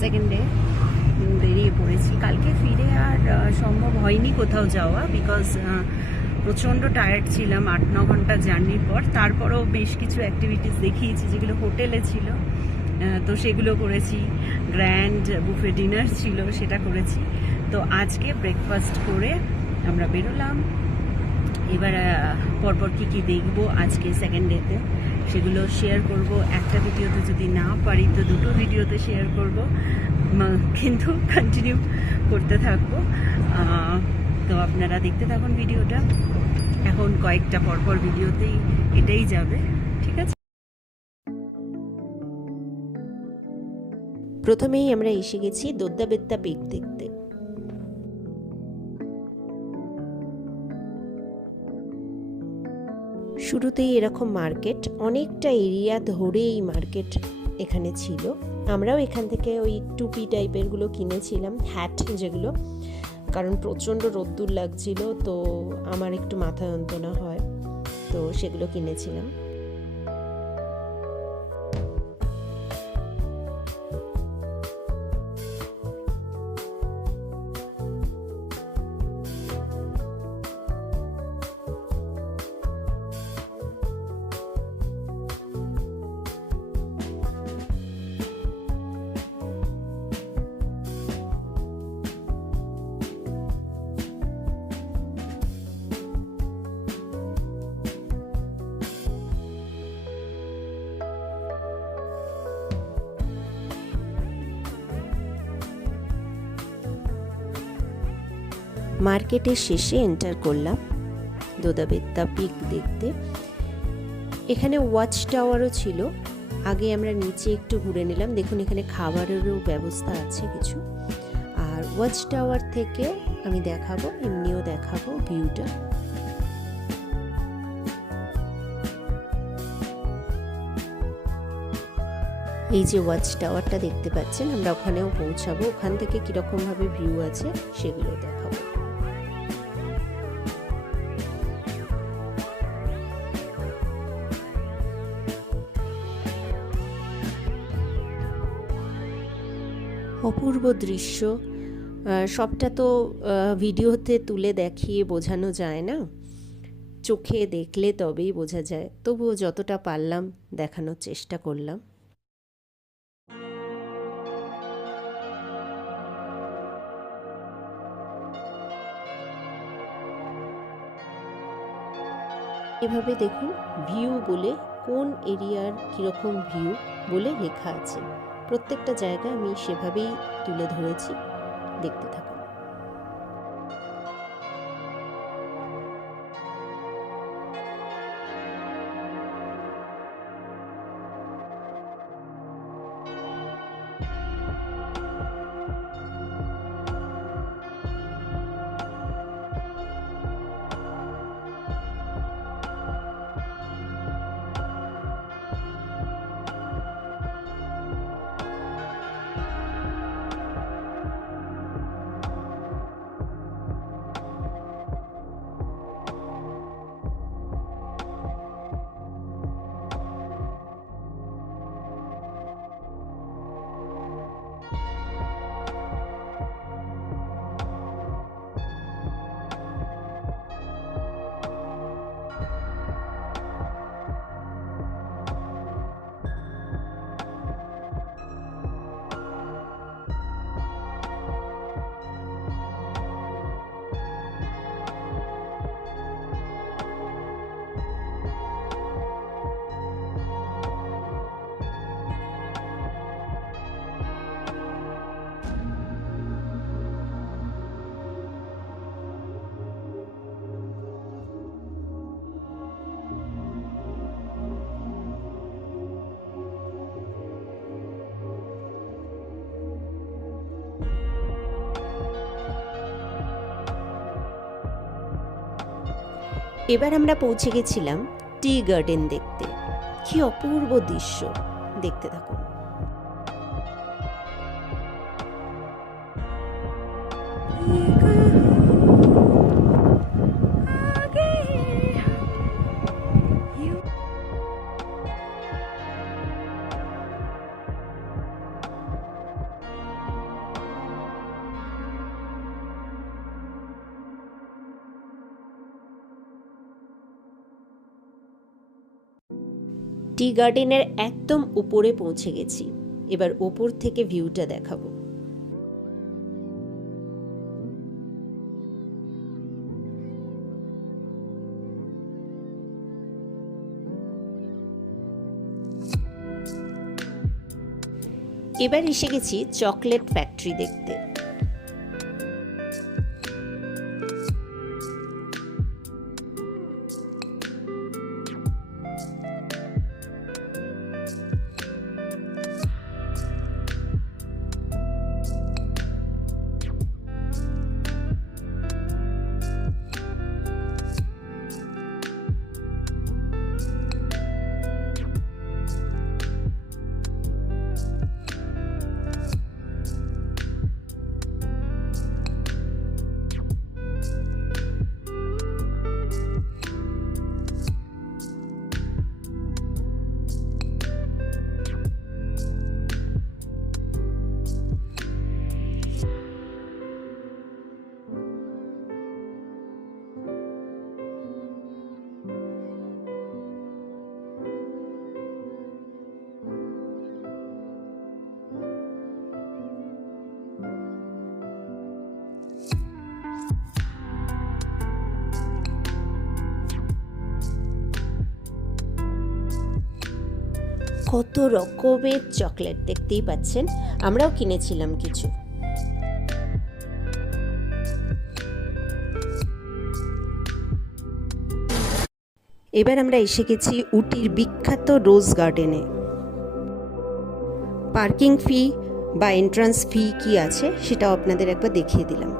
Second day বেরিয়ে পড়েছি। কালকে ফিরে আর সম্ভব হয়নি কোথাও যাওয়া, বিকজ প্রচণ্ড টায়ার্ড ছিলাম 8-9 ঘন্টা জার্নির পর। তারপরেও বেশ কিছু অ্যাক্টিভিটিস দেখিয়েছি যেগুলো হোটেলে ছিল, তো সেগুলো করেছি। গ্র্যান্ড বুফে ডিনার ছিল, সেটা করেছি। তো আজকে ব্রেকফাস্ট করে আমরা বেরোলাম। এবার পরপর কী কী দেখবো আজকে সেকেন্ড ডেতে সেগুলো শেয়ার করব। একটা ভিডিওতে যদি না পারি তো দুটো ভিডিওতে শেয়ার করব, কিন্তু কন্টিনিউ করতে থাকবো। তো আপনারা দেখতে থাকুন ভিডিওটা। এখন কয়েকটা পরপর ভিডিওতেই এটাই যাবে, ঠিক আছে? প্রথমেই আমরা এসে গেছি দোদ্দাবেত্তা পিক দেখতে। শুরুতেই এরকম মার্কেট, অনেকটা এরিয়া ধরে এই মার্কেট এখানে ছিল। আমরাও এখান থেকে ওই টুপি টাইপের গুলো কিনেছিলাম, হ্যাট যেগুলো, কারণ প্রচণ্ড রোদ্দুর লাগছিল, তো আমার একটু মাথা যন্ত্রণা হয়, তো সেগুলো কিনেছিলাম। মার্কেটের শেষে এন্টার করলাম দোদ্দাবেত্তা পিক দেখতে। এখানে ওয়াচ টাওয়ারও ছিল। আগে আমরা নিচে একটু ঘুরে নিলাম। দেখুন এখানে খাবারেরও ব্যবস্থা আছে কিছু। আর ওয়াচ টাওয়ার থেকে আমি দেখাবো, এমনিও দেখাবো ভিউটা। এই যে ওয়াচ টাওয়ারটা দেখতে পাচ্ছেন, আমরা ওখানেও পৌঁছাবো। ওখান থেকে কীরকমভাবে ভিউ আছে সেগুলো দেখাবো। অপূর্ব দৃশ্য। সবটা তো ভিডিওতে তুলে দেখিয়ে বোঝানো যায় না, চোখে দেখলে তবেই বোঝা যায়। তবুও যতটা পারলাম দেখানোর চেষ্টা করলাম। এভাবে দেখুন ভিউ বলে কোন এরিয়ার কীরকম ভিউ বলে লেখা আছে। প্রত্যেকটা জায়গা আমি সেভাবেই তুলে ধরেছি, দেখতে থাকুন। এবার আমরা পৌঁছে গেছিলাম টি গার্ডেন দেখতে। কি অপূর্ব দৃশ্য, দেখতে থাকুন। টি গার্ডেনের একদম উপরে পৌঁছে গেছি। এবার ওপর থেকে ভিউটা দেখাবো। এবার এসে গেছি চকলেট ফ্যাক্টরি দেখতে। কত রকমের চকলেট দেখতেই পাচ্ছেন, আমরাও কিনেছিলাম কিছু। এবার আমরা এসে গেছি উটির বিখ্যাত রোজ গার্ডেনে। পার্কিং ফি বা এন্ট্রান্স ফি কি আছে সেটাও আপনাদের একবার দেখিয়ে দিলাম।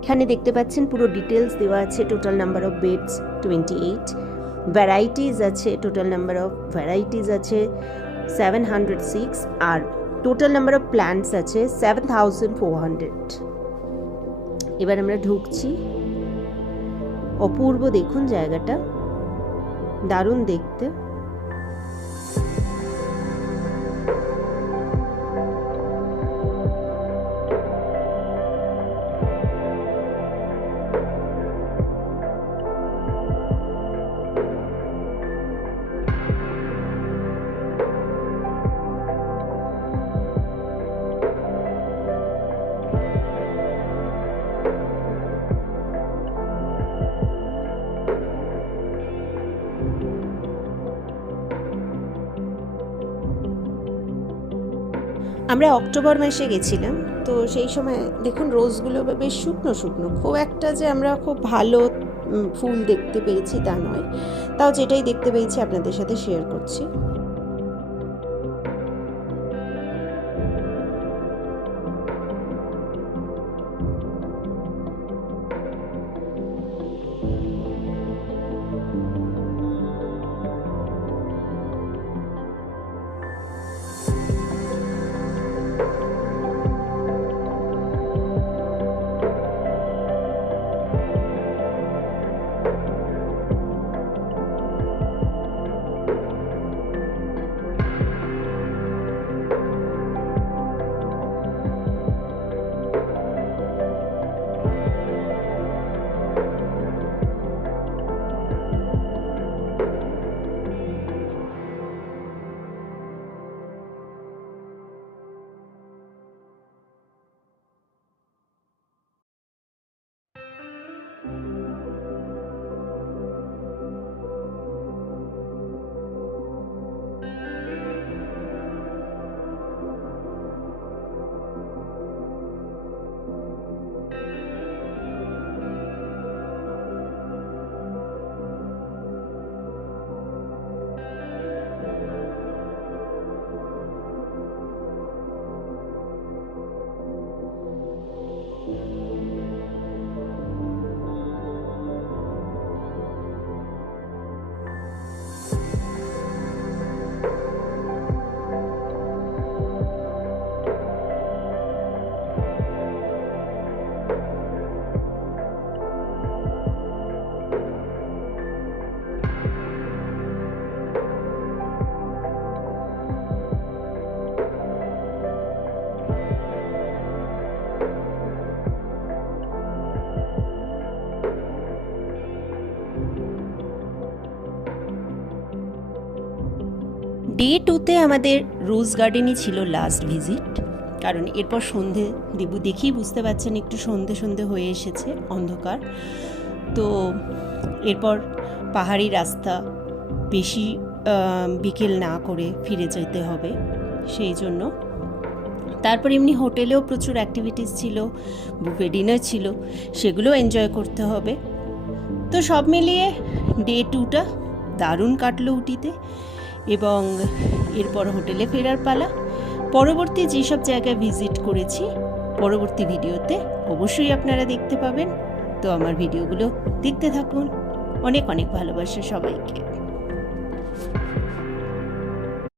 এখানে দেখতে পাচ্ছেন পুরো ডিটেলস দেওয়া আছে। Total number of beds 28, varieties আছে, টোটাল নাম্বার অফ ভ্যারাইটিস আছে 706, আর টোটাল নাম্বার অফ প্ল্যান্টস আছে 7400। এবার আমরা ঢুকছি। অপূর্ব দেখুন জায়গাটা, দারুণ দেখতে। আমরা অক্টোবর মাসে গেছিলাম, তো সেই সময় দেখুন রোজগুলো বেশ শুকনো শুকনো, খুব একটা যে আমরা খুব ভালো ফুল দেখতে পেয়েছি তা নয়, তাও যেটাই দেখতে পেয়েছি আপনাদের সাথে শেয়ার করছি। ডে 2তে আমাদের রোজ গার্ডেনই ছিল লাস্ট ভিজিট, কারণ এরপর সন্ধে দেবু দেখেই বুঝতে পারছেন একটু সন্ধে সন্ধে হয়ে এসেছে, অন্ধকার। তো এরপর পাহাড়ি রাস্তা, বেশি বিকেল না করে ফিরে যেতে হবে, সেই জন্য। তারপর এমনি হোটেলেও প্রচুর অ্যাক্টিভিটিস ছিল, বুফে ডিনার ছিল, সেগুলো এনজয় করতে হবে। তো সব মিলিয়ে ডে 2টা দারুণ কাটলো উটিতে, এবং এরপর হোটেলে ফেরার পালা। পরবর্তী যেসব জায়গায় ভিজিট করেছি পরবর্তী ভিডিওতে অবশ্যই আপনারা দেখতে পাবেন। তো আমার ভিডিওগুলো দেখতে থাকুন। অনেক অনেক ভালোবাসা সবাইকে।